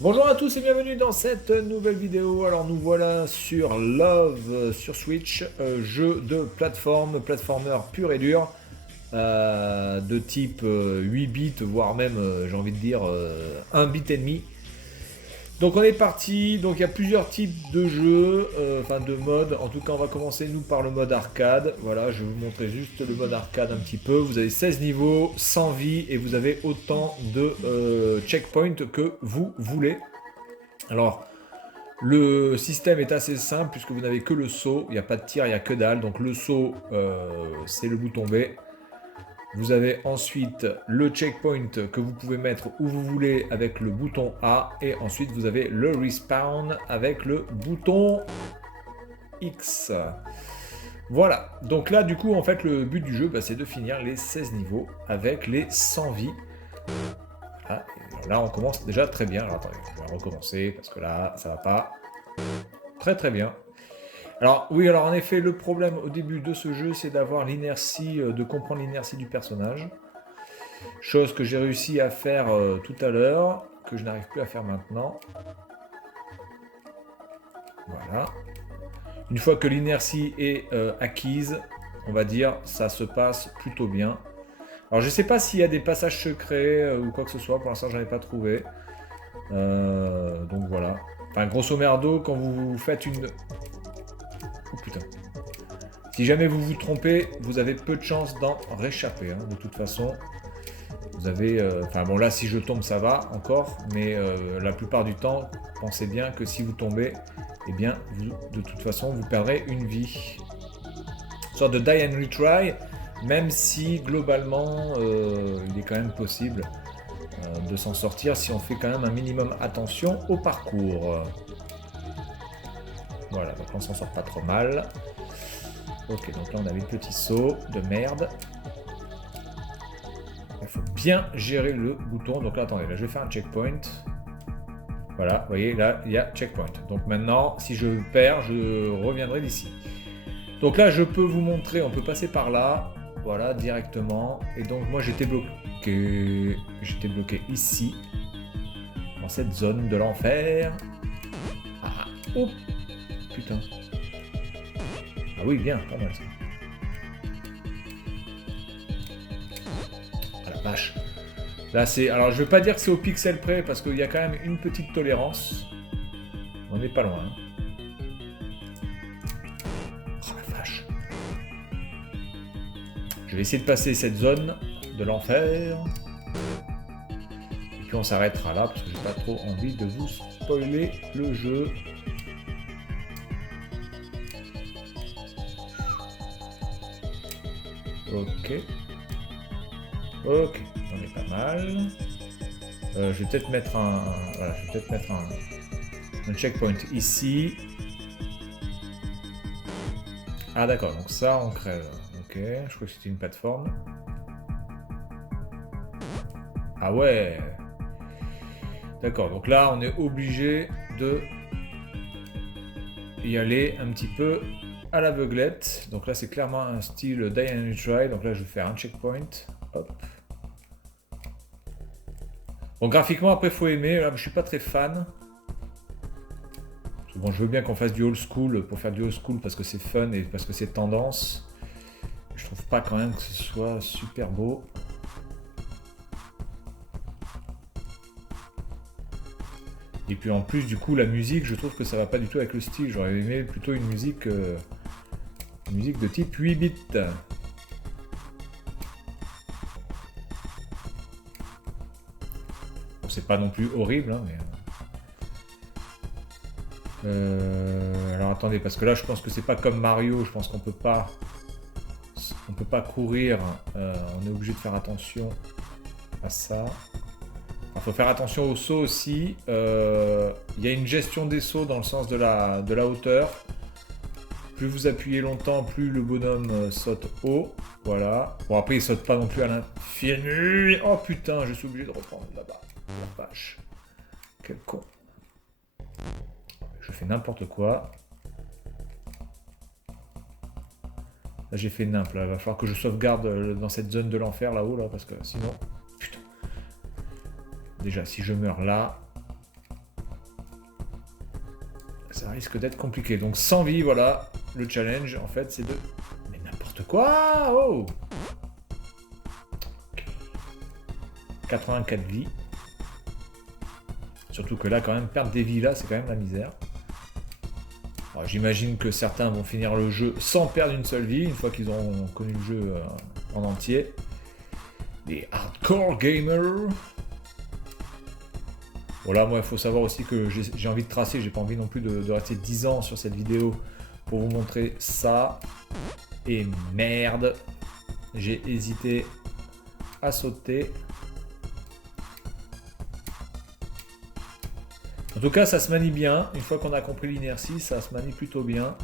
Bonjour à tous et bienvenue dans cette nouvelle vidéo. Alors nous voilà sur Love sur Switch, jeu de plateforme, platformer pur et dur, de type 8 bits, voire même j'ai envie de dire 1 bit et demi. Donc on est parti, donc il y a plusieurs types de jeux, enfin de modes. En tout cas on va commencer nous par le mode arcade. Voilà, je vais vous montrer juste le mode arcade un petit peu. Vous avez 16 niveaux, 100 vies et vous avez autant de checkpoints que vous voulez. Alors, le système est assez simple puisque vous n'avez que le saut, il n'y a pas de tir, il n'y a que dalle. Donc le saut, c'est le bouton B. Vous avez ensuite le checkpoint que vous pouvez mettre où vous voulez avec le bouton A. Et ensuite vous avez le respawn avec le bouton X. Voilà, donc là du coup en fait le but du jeu c'est de finir les 16 niveaux avec les 100 vies. Ah, là on commence déjà très bien. Alors attendez, je vais recommencer parce que là ça va pas. Très très bien. Alors oui, alors en effet, le problème au début de ce jeu, c'est d'avoir l'inertie, de comprendre l'inertie du personnage. Chose que j'ai réussi à faire tout à l'heure, que je n'arrive plus à faire maintenant. Voilà. Une fois que l'inertie est acquise, on va dire, ça se passe plutôt bien. Alors je sais pas s'il y a des passages secrets ou quoi que ce soit, pour l'instant j'en ai pas trouvé. Donc voilà. Enfin grosso merdo, quand vous faites une... Oh putain. Si jamais vous vous trompez, vous avez peu de chances d'en réchapper. Hein. De toute façon, vous avez... Enfin bon, là, si je tombe, ça va encore. Mais la plupart du temps, pensez bien que si vous tombez, eh bien, vous, de toute façon, vous perdrez une vie. Une sorte de die and retry, même si, globalement, il est quand même possible de s'en sortir si on fait quand même un minimum attention au parcours. Voilà, donc on s'en sort pas trop mal. Ok, donc là on avait le petit saut de merde. Il faut bien gérer le bouton. Donc là, attendez, là je vais faire un checkpoint. Voilà, vous voyez, là il y a checkpoint. Donc maintenant, si je perds, je reviendrai d'ici. Donc là, je peux vous montrer, on peut passer par là. Voilà, directement. Et donc moi j'étais bloqué. J'étais bloqué ici. Dans cette zone de l'enfer. Ah, oh putain. Ah oui, bien, pas mal ça. Ah la vache. Là, c'est. Alors, je vais pas dire que c'est au pixel près parce qu'il y a quand même une petite tolérance. On n'est pas loin. Hein. Oh la vache. Je vais essayer de passer cette zone de l'enfer. Et puis on s'arrêtera là parce que j'ai pas trop envie de vous spoiler le jeu. Ok. Ok, on est pas mal. Je vais peut-être mettre un. Voilà, je vais peut-être mettre un checkpoint ici. Ah d'accord, donc ça on crève. Ok, je crois que c'était une plateforme. Ah ouais. D'accord, donc là on est obligé de y aller un petit peu à l'aveuglette. Donc là c'est clairement un style die and retry. Donc là je vais faire un checkpoint. Hop. Bon graphiquement après faut aimer. Là je suis pas très fan. Bon je veux bien qu'on fasse du old school pour faire du old school parce que c'est fun et parce que c'est tendance. Je trouve pas quand même que ce soit super beau. Et puis en plus du coup la musique je trouve que ça va pas du tout avec le style. J'aurais aimé plutôt une musique de type 8 bits. Bon, c'est pas non plus horrible hein, mais... alors attendez, parce que là je pense que c'est pas comme Mario, je pense qu'on peut pas courir, on est obligé de faire attention à ça. Il faut faire attention au saut aussi. Il y a une gestion des sauts dans le sens de la hauteur. Plus vous appuyez longtemps, plus le bonhomme saute haut. Voilà. Bon après il saute pas non plus à l'infini. Oh putain, je suis obligé de reprendre là-bas. La vache. Quel con. Je fais n'importe quoi. Là j'ai fait nimp, là. Il va falloir que je sauvegarde dans cette zone de l'enfer là-haut, là, parce que sinon... Putain. Déjà, si je meurs là... ça risque d'être compliqué. Donc 100 vies, voilà, le challenge, en fait, c'est de... Mais n'importe quoi. Oh, 84 vies. Surtout que là, quand même, perdre des vies, là, c'est quand même la misère. J'imagine que certains vont finir le jeu sans perdre une seule vie, une fois qu'ils ont connu le jeu en entier. Les hardcore gamers. Voilà, moi, il faut savoir aussi que j'ai envie de tracer, j'ai pas envie non plus de rester 10 ans sur cette vidéo pour vous montrer ça. Et merde, j'ai hésité à sauter. En tout cas, ça se manie bien. Une fois qu'on a compris l'inertie, ça se manie plutôt bien.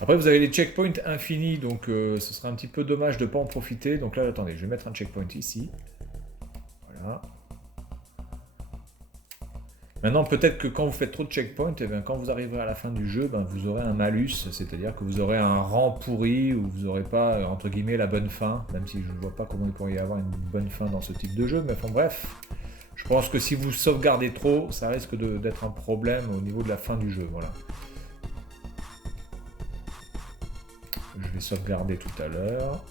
Après, vous avez les checkpoints infinis, donc ce serait un petit peu dommage de ne pas en profiter. Donc là, attendez, je vais mettre un checkpoint ici. Voilà. Maintenant, peut-être que quand vous faites trop de checkpoints, eh bien, quand vous arriverez à la fin du jeu, ben, vous aurez un malus, c'est-à-dire que vous aurez un rang pourri ou vous n'aurez pas, entre guillemets, la bonne fin, même si je ne vois pas comment il pourrait y avoir une bonne fin dans ce type de jeu, mais enfin bref, je pense que si vous sauvegardez trop, ça risque d'être un problème au niveau de la fin du jeu, voilà. Je vais sauvegarder tout à l'heure.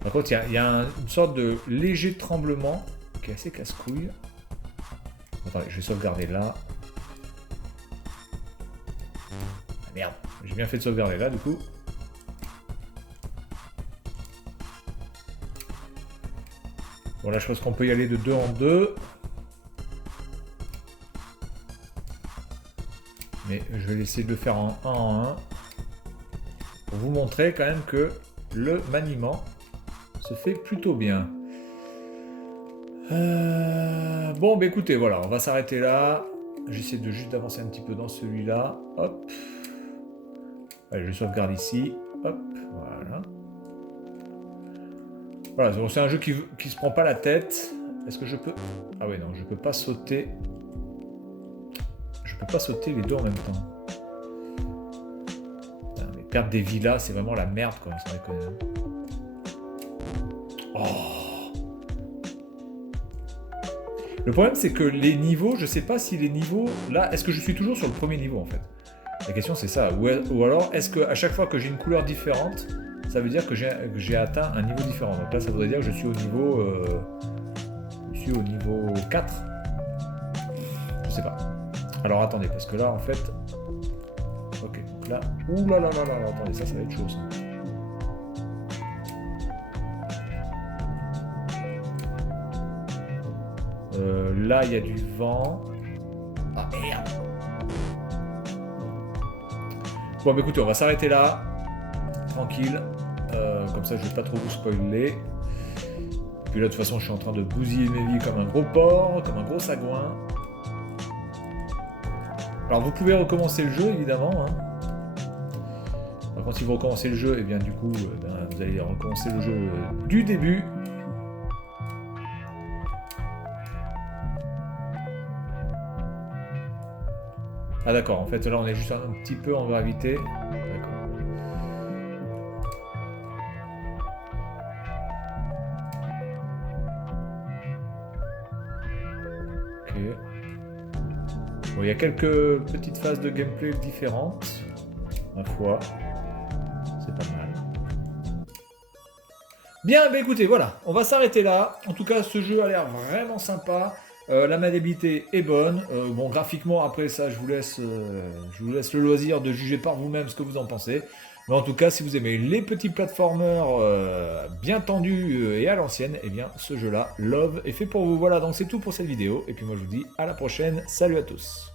Par contre, il y a une sorte de léger tremblement qui est assez casse-couille. Attendez, je vais sauvegarder là. Ah merde, j'ai bien fait de sauvegarder là du coup. Bon là je pense qu'on peut y aller de 2 en 2. Mais je vais essayer de le faire en 1 en 1. Pour vous montrer quand même que le maniement se fait plutôt bien. Bon, bah écoutez, voilà, on va s'arrêter là. J'essaie de juste d'avancer un petit peu dans celui-là. Hop. Allez, je sauvegarde ici. Hop, voilà. Voilà, c'est un jeu qui se prend pas la tête. Est-ce que je peux... Ah ouais, non, je peux pas sauter... Je peux pas sauter les deux en même temps. Putain, mais perdre des vies là, c'est vraiment la merde, quoi, ça déconne. Oh. Le problème, c'est que les niveaux, je sais pas si les niveaux... Là, est-ce que je suis toujours sur le premier niveau, en fait? La question, c'est ça. Ou alors, est-ce qu'à chaque fois que j'ai une couleur différente, ça veut dire que j'ai atteint un niveau différent? Donc là, ça voudrait dire que je suis au niveau... je suis au niveau 4. Je sais pas. Alors, attendez, parce que là, en fait... Ok, donc là... Ouh là là là là, attendez, ça va être chaud, ça. Là, il y a du vent. Ah merde. Bon, bah écoutez, on va s'arrêter là. Tranquille. Comme ça, je vais pas trop vous spoiler. Puis là, de toute façon, je suis en train de bousiller mes vies comme un gros porc, comme un gros sagouin. Alors, vous pouvez recommencer le jeu, évidemment. Hein. Par contre, si vous recommencez le jeu, et bien du coup, vous allez recommencer le jeu du début. Ah d'accord, en fait là on est juste un petit peu en gravité. D'accord. Ok. Bon, il y a quelques petites phases de gameplay différentes. Ma foi. C'est pas mal. Bien, bah écoutez, voilà, on va s'arrêter là. En tout cas, ce jeu a l'air vraiment sympa. La maniabilité est bonne. Bon, graphiquement, après ça, je vous laisse le loisir de juger par vous-même ce que vous en pensez. Mais en tout cas, si vous aimez les petits platformers bien tendus et à l'ancienne, eh bien, ce jeu-là, Love, est fait pour vous. Voilà, donc c'est tout pour cette vidéo. Et puis moi, je vous dis à la prochaine. Salut à tous.